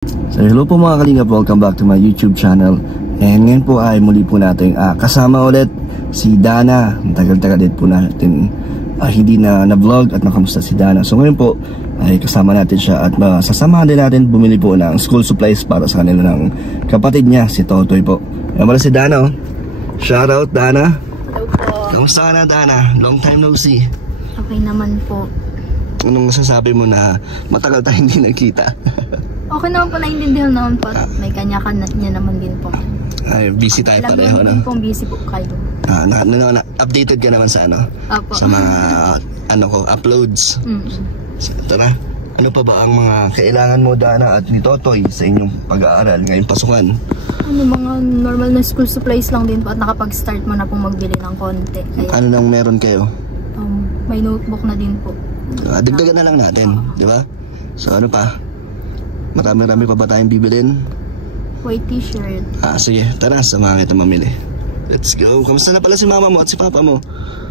So hello po mga kalingap, welcome back to my YouTube channel. And ngayon po ay muli po natin kasama ulit si Dana. Tagal-tagal din po natin hindi na vlog at nakamusta si Dana. So ngayon po ay kasama natin siya at sasamahan din natin bumili po ng school supplies para sa kanila ng kapatid niya, si Totoy po. Yan pala si Dana oh. Shout out Dana. Hello po. Kamusta ka na Dana? Long time no see. Okay naman po. Anong masasabi mo na matagal tayo hindi nagkita? Okay naman po, naiintindihan naman po. May kanya-kanya naman din po. Ay, busy tayo pareho, no? Alam naman busy po kayo. Updated ka naman sa ano? Apo. Sa mga uploads. So, tara, ano pa ba ang mga kailangan mo Dana at ni Totoy sa inyong pag-aaral ngayong pasukan? Ano, mga normal na school supplies lang din po at nakapag-start mo na pong magbili ng konti. Kaya, Ano nang meron kayo? may notebook na din po. Dagdagan na lang natin, di ba? So ano pa? Marami-rami pa ba tayong bibilin? White t-shirt. Sige, tara, samahan kita mamili. Let's go. Kamusta na pala si mama mo at si papa mo?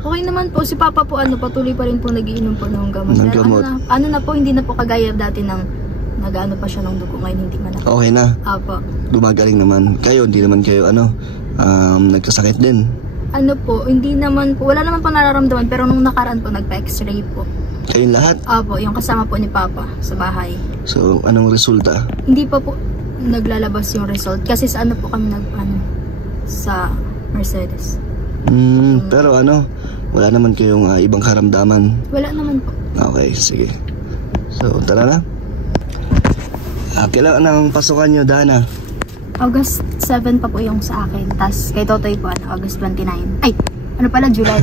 Okay naman po, si Papa po patuloy pa rin po nagiinom po ng gamot. Ng gamot. Ano na po, hindi na po kagaya dati ng nag-ano pa siya ng dugo, ngayon hindi man na. Okay na? Apo. Gumagaling naman. Kayo, hindi naman kayo nagkasakit din? Ano po, hindi naman po, wala naman po nararamdaman, pero nung nakaraan po, nagpa-x-ray po. Kayong lahat? Apo, yung kasama po ni Papa sa bahay. So, anong resulta? Hindi pa po naglalabas yung result, kasi sa ano po kami sa Mercedes. Pero wala naman kayong ibang karamdaman? Wala naman po. Okay, sige. So, tara na. Kailan ang pasukan nyo, Dana? August 7 pa po yung sa akin. Tapos kay Totoy po, August 29. Ay, July.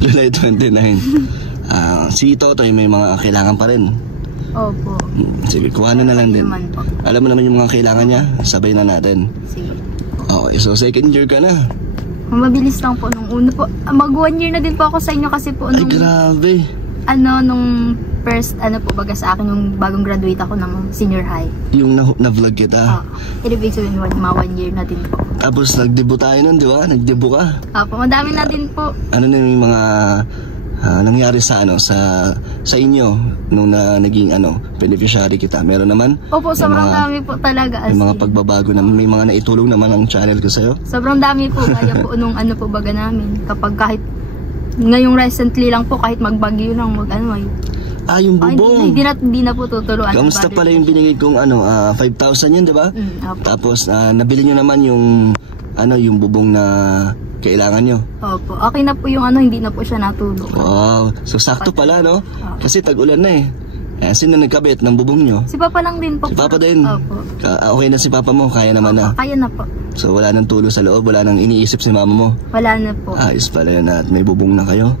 July 29. Si Totoy may mga kailangan pa rin. Opo. Sige, kuhanan na lang din. Naman po. Alam mo naman yung mga kailangan niya, sabay na natin. Sige. Okay, so second year ka na. Mabilis lang po nung una po. Mag 1 year na din po ako sa inyo kasi po Ay, grabe. nung first, po baga sa akin, yung bagong graduate ako ng senior high. Yung na-vlog kita. Ibig sabihin, mga 1 year na din po. Tapos nag-debut tayo nun, di ba? Nag-debut ka. Opo, madami na din po. Ano na yung mga nangyari sa inyo nung naging beneficiary kita? Meron naman? Opo, sobrang dami po talaga. May mga pagbabago naman, may mga naitulong naman ang channel ko sa'yo? Sobrang dami po, kaya po nung po baga namin. Kapag kahit, ngayong recently lang po, kahit magbagyo lang, yung bubong! Hindi na po tutuluan. Kamusta pala yung binigay kong 5,000 yun, di ba? Tapos, nabili nyo naman yung bubong na kailangan nyo. Opo, okay na po yung hindi na po siya natulog. Wow, so sakto pala, no? Kasi tag-ulan na eh. Sino nagkabit ng bubong nyo? Si Papa lang din po. Si Papa din? Opo. Okay na si Papa mo? Kaya naman na? Kaya na po. So wala nang tulo sa loob? Wala nang iniisip si mama mo? Wala na po. Ayos pala yun at may bubong na kayo.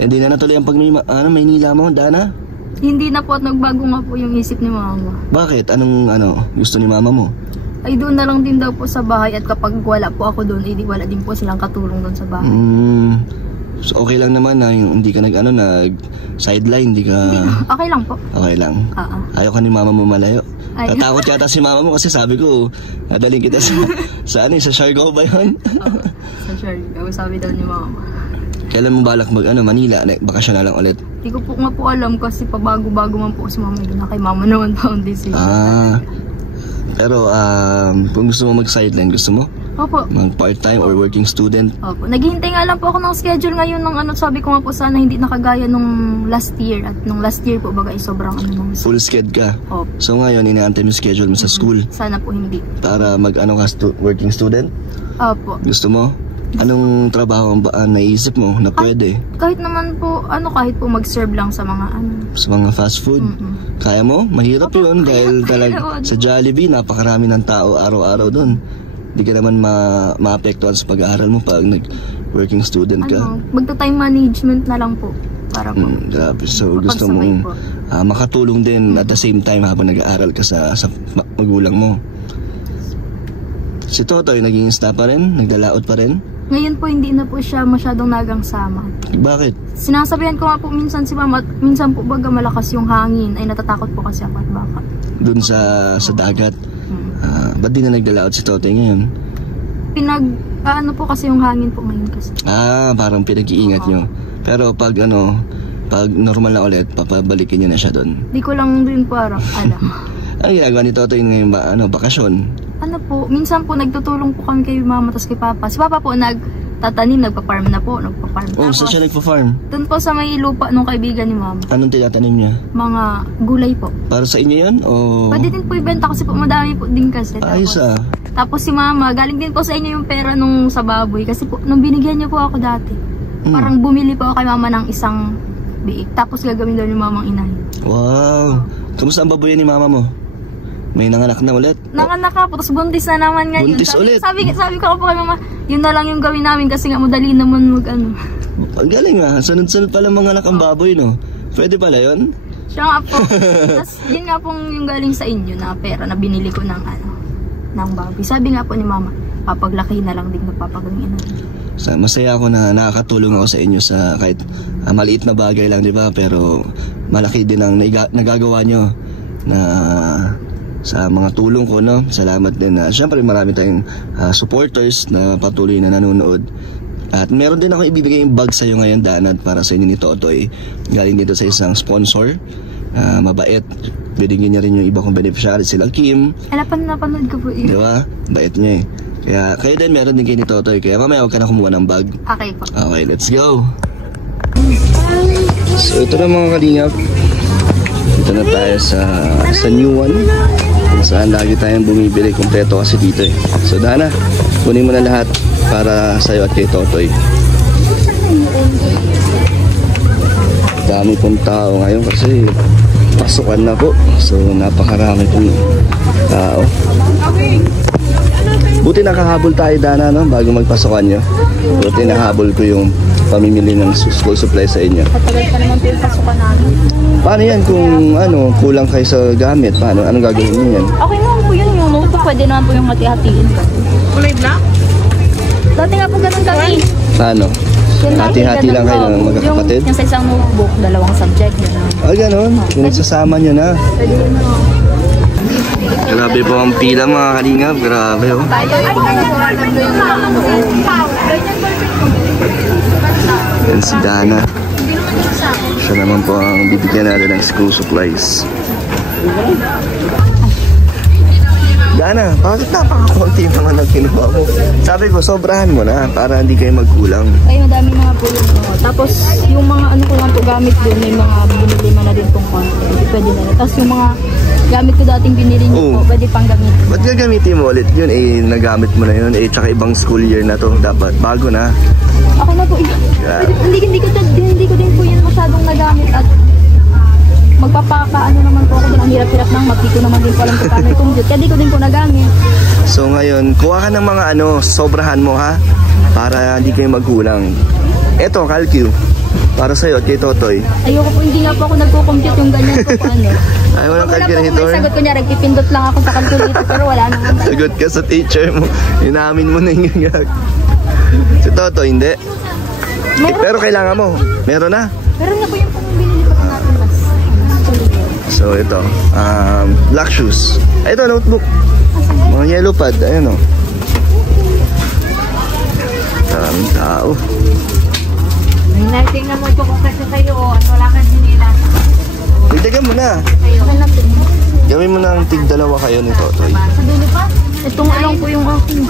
Hindi na natuloy ang Maynila mo, Dana? Hindi na po at nagbago nga po yung isip ni mama. Bakit? Anong gusto ni mama mo? Ay doon na lang din daw po sa bahay at kapag wala po ako doon, wala din po silang katulong doon sa bahay. So okay lang naman na hindi ka nag sideline, hindi ka... Okay lang po. Okay lang? Ayaw ka ni mama mo malayo? Tatakot yata si mama mo kasi sabi ko, nadaling kita sa Siargao ba yun? Sa Siargao, sabi daw ni mama. Kailan mo balak Manila? Bakasyon na lang ulit? Hindi ko po nga po alam kasi pabago-bago man po si mama. Doon na kay mama naman pa ang decision. Pero kung gusto mo mag-sideline, gusto mo? Opo. Mag part-time or working student? Opo. Naghihintay nga lang po ako ng schedule ngayon ng sabi ko nga po sana hindi nakagaya nung last year. At nung last year po baga sobrang full sched ka? Opo. So ngayon, inaantay mo schedule mo sa school? Sana po hindi. Para working student? Opo. Gusto mo? Anong trabaho ang naisip mo na pwede? Kahit naman po, kahit po mag-serve lang sa mga sa mga fast food? Kaya mo? Mahirap yun dahil talaga sa Jollibee, napakarami ng tao araw-araw doon. Hindi ka naman maapektuhan sa pag-aaral mo pag nag-working student ka. Magta-time management na lang po. Para po. Grabe. So gusto mong makatulong din at the same time habang nag-aaral ka sa magulang mo. Si Totoy, naging staff pa rin? Nagdalaot pa rin? Ngayon po hindi na po siya masyadong nagangsama. Bakit? Sinasabihan ko nga po minsan si mama, minsan po baga malakas yung hangin, ay natatakot po kasi ako at baka. Doon sa dagat? Ba't di na nagdalaot si Totoy ngayon? Po kasi yung hangin po ngayon kasi. Parang pinag-iingat nyo. Pero pag normal na ulit, papabalikin nyo na siya doon? Di ko lang din parang alam. Ano ginagawa ni Totoy ngayon ba? Ano, bakasyon? Ano po, minsan po nagtutulong po kami kay mama tapos kay papa. Si papa po nagtatanim, nagpa-farm na po, nagpa-farm. Oh, saan siya nagpa-farm? Doon po sa may lupa nung kaibigan ni mama. Anong tinatanim niya? Mga gulay po. Para sa inyo yan? O... Pwede din po ibenta kasi po madami po din kasi. Ayos ah. Tapos si mama, galing din po sa inyo yung pera nung sa baboy. Kasi po, nung binigyan niyo po ako dati, parang bumili po ako kay mama ng isang biik. Tapos gagawin daw ni mamang inahin. Wow. Kumusta ang baboy ni mama mo? May nanganak na ulit? Nanganak ka po, tapos buntis na naman ngayon. Buntis ulit? Sabi ko po kay mama, yun na lang yung gawin namin kasi nga madali naman mag-ano. Ang galing ah. Sunod-sunod pala mga anak ang baboy, no? Pwede pala yun? Siya nga po. Tapos yun nga pong yung galing sa inyo na pera na binili ko ng ng baboy. Sabi nga po ni mama, papaglaki na lang din magpapagawin inahin. Masaya ako na nakakatulong ako sa inyo sa kahit maliit na bagay lang, di ba? Pero malaki din ang nagagawa nyo na sa mga tulong ko, no? Salamat din. Siyempre marami tayong supporters na patuloy na nanonood. At meron din ako ibibigay yung bag sa'yo ngayon, Dana, para sa inyo ni Totoy. Galing dito sa isang sponsor. Mabait. Binigyan niya rin yung iba kong beneficiary, sila Kim. Napanood ko po yun. Diba? Bait niya eh. Kaya kayo din meron din kayo ni Totoy. Kaya mamaya huwag ka na kumuha ng bag. Okay po. Okay, let's go. So ito na mga kalingap. Dito na tayo sa new one. Kung saan lagi tayong bumibili. Kompleto kasi dito eh. So Dana, kunin mo na lahat para sa'yo at kay Totoy. Dami pong tao ngayon kasi pasukan na po. So napakarami pong tao. Buti nakahabol tayo, Dana, no? Bago magpasukan nyo. Buti nakahabol ko yung pamimili ng school supply sa inyo. Patagal pa naman po yung pasukan namin. Paano yan kung kulang kayo sa gamit? Paano? Anong gagawin niyo yan? Okay naman po yun, yung notebook pwede naman po yung hati-hatiin. Kulay black? Dati nga po ganun kami. Paano? Hati-hati lang kayo ng magkakapatid? Yung sa isang notebook, 2 subject. Ganon. Pinagsasama nyo na. Pwede yun na. Grabe po ang pila mga kalingap. Grabe oh. Yan si Dana. Siya naman po ang bibigyan natin ng school supplies. Dana, bakit napaka-konti naman ang kinuha mo? Sabi ko, sobrahan mo na para hindi kayo magkulang. Ay, madami mga pulong ko. Tapos, yung mga ko lang po gamit doon, may mga binili man na din pong konti. Pwede na rin. Tapos yung mga gamit ko dating binili niyo po, pwede pang gamitin. Ba't gagamitin mo ulit yun? Nagamit mo na yun. Tsaka ibang school year na to. Dapat, bago na. Ako na po. Hindi ko din po yun masyadong nagamit at magpapakaano naman po ako doon. Ang hirap-hirap nang magpiko naman din po alam ko paano i-compute. Kaya di ko din po nagamit. So ngayon, kuha ka ng mga sobrahan mo ha. Para hindi kayo magkulang. Eto, calcu. Para sa'yo at kay Totoy. Ayoko po, hindi nga po ako nagko-compute yung ganyan po paano. Ayaw lang calculator? Wala po kung may sagot ko niya, nagpipindot lang ako sa calculator pero wala naman. Sagot ka sa teacher mo. Inamin mo na yung gagag. Si Totoy, hindi. Pero kailangan mo. Meron na. Meron na po yung binili ko natin mas. So ito, black shoes. Ito, notebook. Mga yellow pad, ayun o. Maraming tao. Tingnan mo ito kung kasi kayo, wala kang sinila. Tigdagan mo na. Gawin mo na ang tig-2 kayo ni Totoy. Sa dulo pa? Itong alam po yung aking.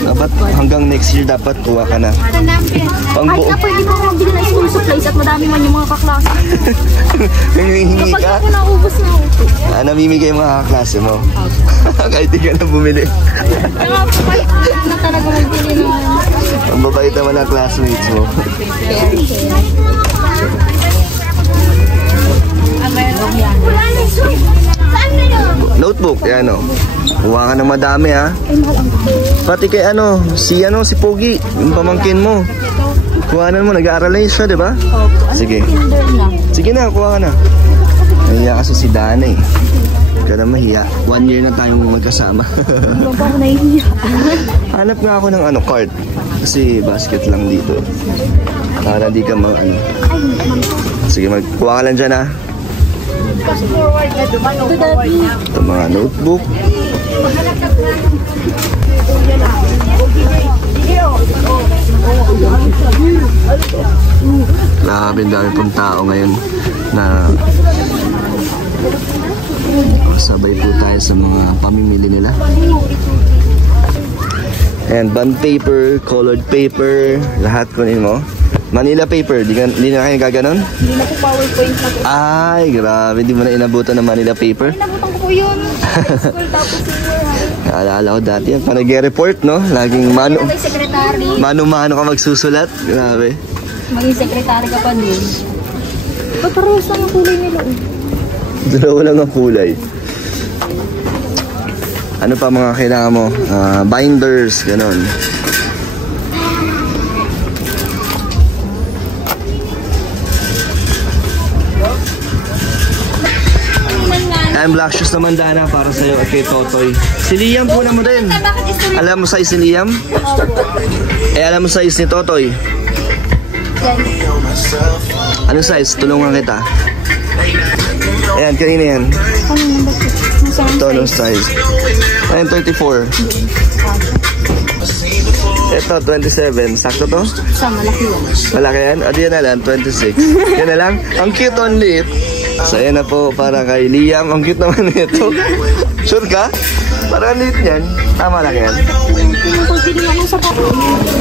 Dapat hanggang next year dapat kuha ka na. Kahit na pwede mo akong bili ng school supplies at madami man yung mga kaklase. Nangihingi Kapag ka? ako naubos na ako. Namimigay yung mga kaklase mo. Kahit di ka na bumili. Kaya po kahit na talaga magbili ng Ang babait naman ang classmates mo. Notebook, yan o. Kuha ka na madami ha. Pati kay si Pogi, yung pamangkin mo. Kuhanan mo, nag-aaral na siya, di ba? Sige. Sige na, kuha ka na. Nahiya kasi si Dana eh. Huwag ka na mahiya. 1 year na tayong magkasama. Hindi pa ako nahihiya. Hanap nga ako ng card. Kasi basket lang dito. Para di ka Sige, magkuha ka lang dyan ha. Ito mga notebook. Grabe, dami pong tao ngayon na Sabay po tayo sa mga pamimili nila. And bond paper, colored paper, lahat kunin mo. Manila paper, di na kayo gaganon? Hindi na po PowerPoint na po. Ay, grabe, di mo na inabutan ng Manila paper. Inabutan ko po yun. School tapos senior high. Naalala ko dati yan, pa nag-report, no? Laging May secretary. mano-mano ka magsusulat. Grabe. Maging secretary ka pa din. Ba't parehas lang ang kulay nila? Dalawa lang ang kulay. Ano pa mga kailangan mo? Binders, ganon. And black shoes naman, Dana, para sa'yo at kay Totoy. Si Liam po naman din. Alam mo size ni Liam? Alam mo size ni Totoy? Anong size? Tulungan kita. Ayan, kanina yan. Ito, anong size? Ayan, 34. Ito, 27. Sakto to? Sa malaki yan. Malaki yan? O, di yan na lang, 26. Yan na lang? Ang cute on lip. So, ayan na po, para kay Liam. Ang cute naman nito. Sure ka? Parang lit yan. Tama lang yan.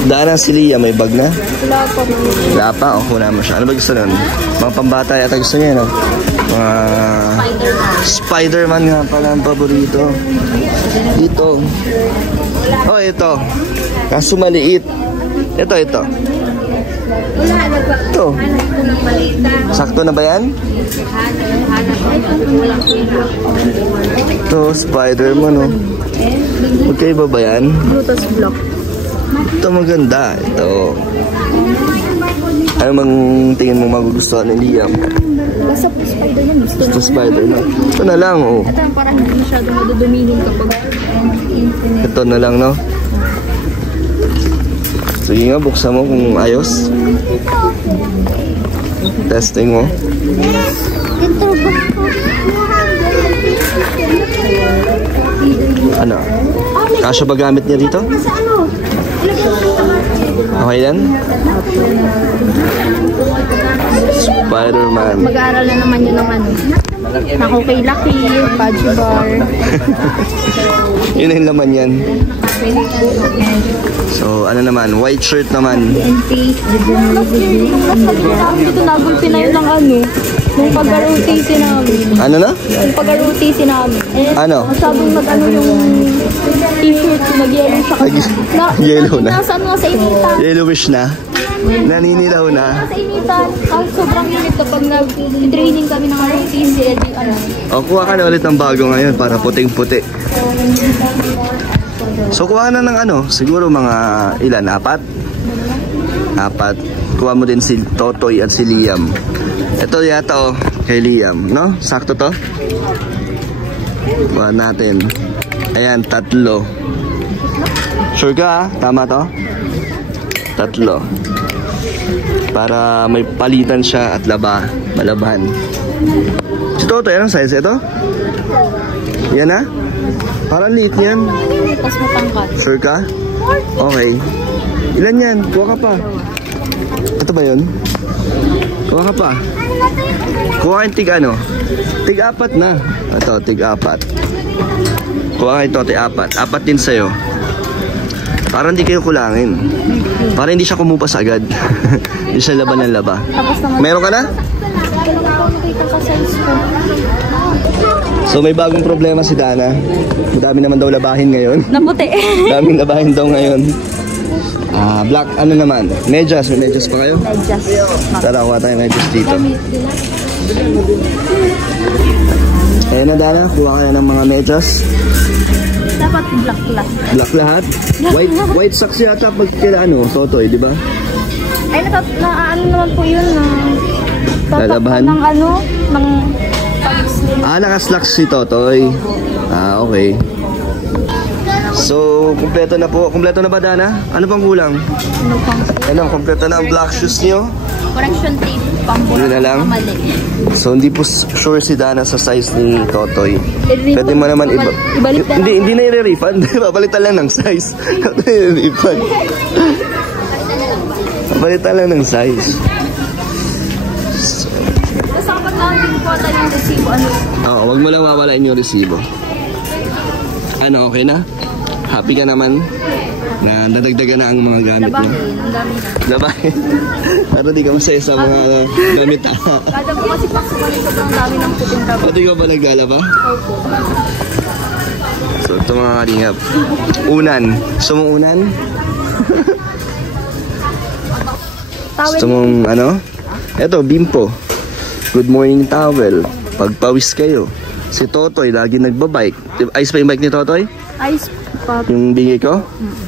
Dana, si Liam, may bag na? Wala pa. Wala pa? O, kuna mo siya. Ano ba gusto nun? Mga pambata yata gusto niya, no? Mga... Spider-Man nga pala ang paborito. Ito. Oh, ito. Kaso maliit. Ito. Ito. Sakto na ba yan? Ito, Spider-Man, oh. Magkaiba ba yan? Bluetooth block. Ito maganda. Ito. Ano mang tingin mo magugustuhan ni Liam? Basta po spider yan. Ito Spider-Man. Ito na lang, oh. Ito yung parang hindi masyadong madudumihin kapag infinite. Ito na lang, no? Sige nga, buksan mo kung ayos. Testing mo. Ano? Kasya ba gamit niya dito? Okay yan? Spider-Man. Mag-aaral na naman yun ng ano. Ako kay Lucky, Pudgy Bar. Yun yung laman yan. So, ano naman? White shirt naman. Ito nagulpi na yun ng ano. Nung pag-rotate namin. Ano na? Nung pag-rotate namin. Ano? Sabong mag-ano yung t-shirt, nag-yellow siya kasi. Yellow na? Nasa ano sa initan. Yellowish na? Naninilaw na? Nasa initan. Ang sobrang init kapag nag-training kami ng ROTC. Ano. O, kuha ka na ulit ng bago ngayon para puting-puti. So, kuha na ng ano? Siguro mga ilan? 4? 4. Kuha mo din si Totoy at si Liam. Ito yata, oh, kay Liam, no? Sakto to? Kuha natin. Ayan, 3. Sure ka, tama to? 3. Para may palitan siya at malaban. Si Totoy, anong size ito? Yan na? Parang liit yan. Tapos matangkat. Sure ka? Okay. Ilan yan? Kuha ka pa. Ito ba yun? Kuha ka pa. Kuha kayong tig ano? Tig 4 na. Ito, tig 4. Kuha kayo ito, tig 4. 4 din sa'yo. Para hindi kayo kulangin. Para hindi siya kumupas agad. Hindi siya laban ng laba. Meron ka na? So may bagong problema si Dana. Madami naman daw labahin ngayon. Naputi. Daming labahin daw ngayon. Black, ano naman? Medyas. May medyas pa kayo? Medyas. Tara, kuha tayo medyas dito. Ayan na, Dana. Kuha kayo ng mga medyas. Dapat black lahat. Black lahat? White socks yata pag kila ano, Totoy, di ba? Ay, ano naman po yun na... Lalabahan? Ng ano, ng... Naka-slacks si Totoy. Okay. So, kumpleto na po. Kumpleto na ba, Dana? Ano pang kulang? Ano pang... Ano, kumpleto na ang black shoes niyo? Correction tape. Yun na lang? Mali. So, hindi po sure si Dana sa size ni Totoy. Pwede mo naman ibalik na lang. Hindi na i-refund. Papalitan lang ng size. I-refund. Papalitan lang ng size. Basta kapag namin po po tayo yung resibo. Ano? Oo, wag mo lang mawalain yung resibo. Ano, okay na? Happy ka naman? Na nadagdagan na ang mga gamit mo? Labahin, ang dami na. Labahin? Para di ka masaya sa mga gamit ha? Kada po kasi pagsukan sobrang dami ng puting trabaho. Pati ka ba naglalaba? Opo. So ito mga kalingap. Unan. Gusto mong unan? Gusto mong ano? Eto, bimpo. Good morning towel. Pagpawis kayo. Si Totoy lagi nagbabike. Ayos pa yung bike ni Totoy? Ayos pa. Yung bingi ko?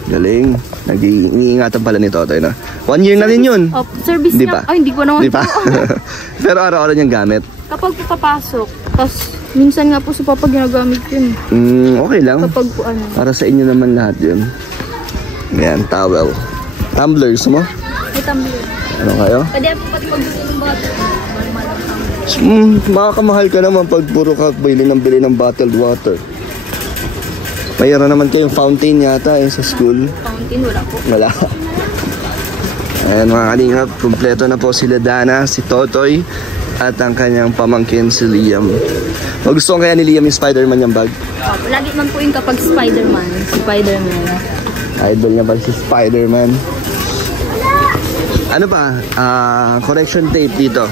Galing. Nag-iingatan pala ni Totoy na. 1 year na rin yun. Oh, service Di niya. pa? Ay, hindi ko naman Di pa? po. Pero araw-araw niyang gamit. Kapag po papasok, tapos minsan nga po sa papa ginagamit yun. Okay lang. Kapag po ano. Para sa inyo naman lahat yun. Ayan, towel. Tumblers mo? May tumbler. Ano kayo? Pwede po pati pagbuti ng bottle. Makakamahal ka naman pag puro ka bili ng bottled water. Mayroon naman kayong fountain yata sa school. Fountain, wala po. Wala. Ayan mga kalingap, kumpleto na po sila Dana, si Totoy, at ang kanyang pamangkin si Liam. Magustuhan kaya ni Liam yung Spider-Man yung bag? Opo, lagi man po yung kapag Spider-Man. Spider-Man. Idol niya ba si Spider-Man? Ano pa? Correction tape dito.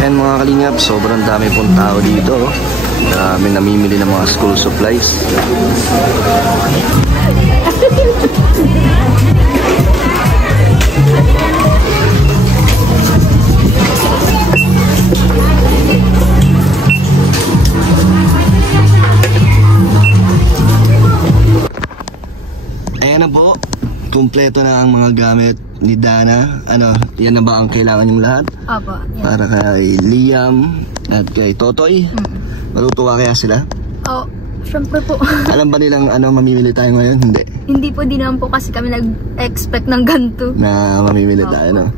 Ayan mga kalingap, sobrang dami pong tao dito. Dami namimili ng mga school supplies. Ayan na po, kumpleto na ang mga gamit ni Dana. Ano, yan na ba ang kailangan yung lahat? Opo. Yan. Para kay Liam at kay Totoy. Matutuwa kaya sila? Oh, syempre po. Alam ba nilang ano, mamimili tayo ngayon? Hindi. Hindi po din naman po kasi kami nag-expect ng ganito. Na mamimili tayo, no?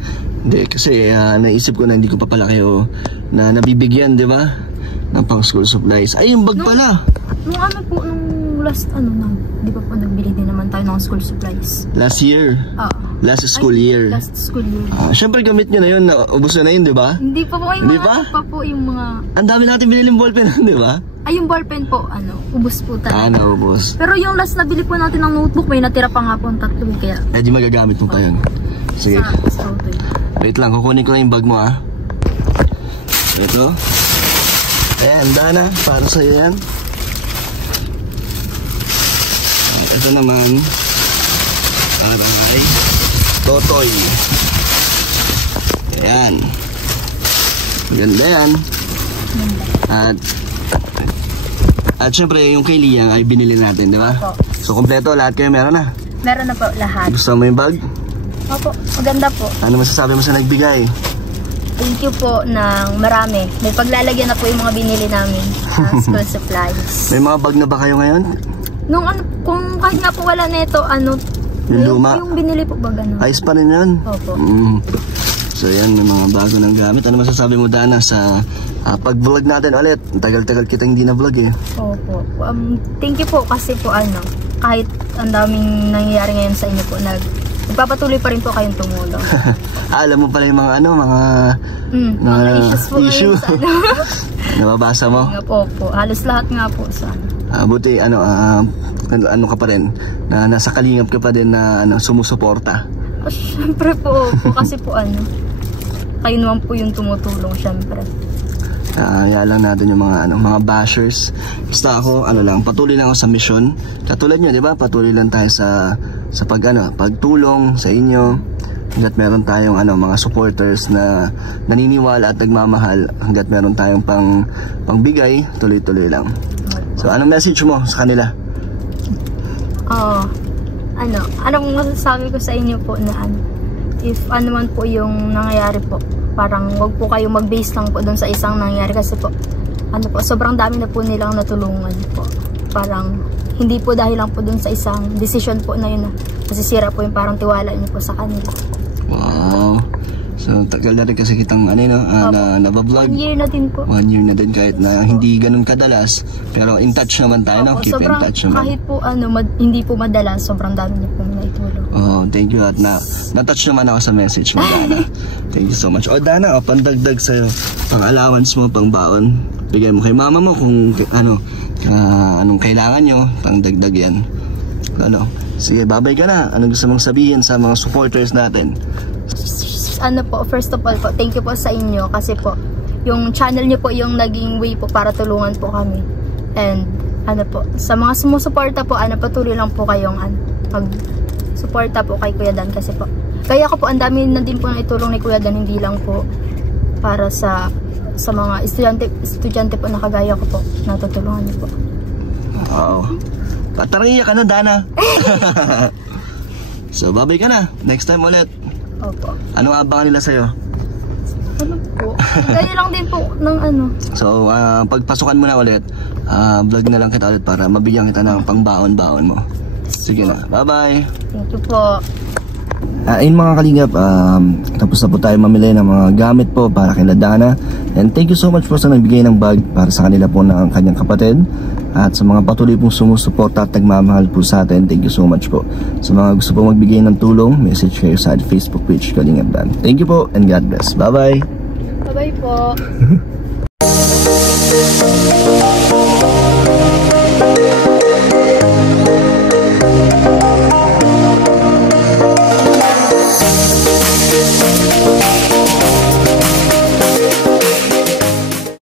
Hindi, kasi naisip ko na hindi ko pa pala kayo na nabibigyan, di ba? Ng pang school supplies. Ay, yung bag pala! Nung ano po, nung last di ba po nagbili din naman tayo ng school supplies? Last year. Last school year. Last school year. Siyempre gamit nyo na yun, ubos na yun, di ba? Hindi pa po yung Hindi mga, pa? pa po yung mga... Ang dami natin biniling ballpen, di ba? Ay, yung ballpen po, ubos po talaga. Naubos. Pero yung last na bili po natin ng notebook, may natira pa nga po ang 3, kaya... Di magagamit mo pa yun. Sige. Sa auto. Wait lang, kukunin ko lang yung bag mo Ito. Ayan, Dana, para sa'yo yan. Ito naman, para kay Totoy. Ayan. Ganda yan. At syempre, yung kay Liam ay binili natin, di ba? Opo. So, kompleto, lahat kayo meron na. Meron na po lahat. Gusto mo yung bag? Opo, maganda po. Ano masasabi mo sa nagbigay? Thank you po ng marami. May paglalagyan na po yung mga binili namin school supplies. May mga bag na ba kayo ngayon? Nung kung kahit nga po wala na ito, Yung luma? Yung binili po ba gano'n? Ayos pa rin yun? Opo. So yan, may mga bago ng gamit. Ano masasabi mo, Dana, sa pag-vlog natin ulit? Tagal-tagal kita hindi na-vlog Opo. Thank you po kasi po kahit ang daming nangyayari ngayon sa inyo po, nagpapatuloy pa rin po kayong tumulong. Alam mo pala yung mga mga issues po issue. ngayon sa Nababasa mo? Nga po. Halos lahat nga po sa buti ano ka pa rin, na nasa kalingap ka pa din na sumusuporta. Siyempre po kasi po kayo naman po yung tumutulong siyempre. Kaya lang natin yung mga bashers. Basta ako, patuloy lang ako sa mission. Katulad nyo, di ba? Patuloy lang tayo sa pagtulong sa inyo. Hanggat meron tayong mga supporters na naniniwala at nagmamahal. Hanggat meron tayong pangbigay, tuloy-tuloy lang. So, anong message mo sa kanila? Anong masasabi ko sa inyo po na if man po yung nangyayari po, parang wag po kayo mag-base lang po doon sa isang nangyayari kasi po, sobrang dami na po nilang natulungan po. Parang, hindi po dahil lang po doon sa isang decision po na yun masisira po yung parang tiwala niyo po sa kanila. Wow! So, tagal na rin kasi kitang nabablog. 1 year na din po. 1 year na din kahit na hindi ganun kadalas. Pero in touch naman tayo, Keep in touch naman. Kahit po hindi po madalas, sobrang dami niyo po naitulong. thank you at na-touch naman ako sa message mo, Dana. Thank you so much. O Dana, pandagdag sa'yo, pang allowance mo, pang baon, bigay mo kay mama mo kung anong kailangan nyo, pang dagdag yan. Ano? Sige, babay ka na. Anong gusto mong sabihin sa mga supporters natin? First of all po, thank you po sa inyo kasi po, yung channel nyo po yung naging way po para tulungan po kami. And sa mga sumusuporta po, patuloy lang po kayong mag-suporta po kay Kuya Dan kasi po. Kaya ako po, ang dami na din po na itulong ni Kuya Dan, hindi lang po para sa mga estudyante po na kagaya ko po, natutulungan niyo po. Wow. Pataraya ka na, Dana. So, babay ka na. Next time ulit. Opo. Anong abangan nila sa'yo? Po? Gaya lang din po ng So, pagpasukan mo na ulit, vlog na lang kita ulit para mabigyan kita ng pangbaon-baon mo. Sige na. Bye-bye. Thank you po. Ayun mga kalingap, tapos na po tayo mamili ng mga gamit po para kay Dana. And thank you so much po sa nagbigay ng bag para sa kanila po ng kanyang kapatid. At sa mga patuloy pong sumusuporta at nagmamahal po sa atin, thank you so much po. Sa mga gusto po magbigay ng tulong, message kayo sa Facebook page Kalingap Dan. Thank you po and God bless. Bye-bye. Bye-bye po.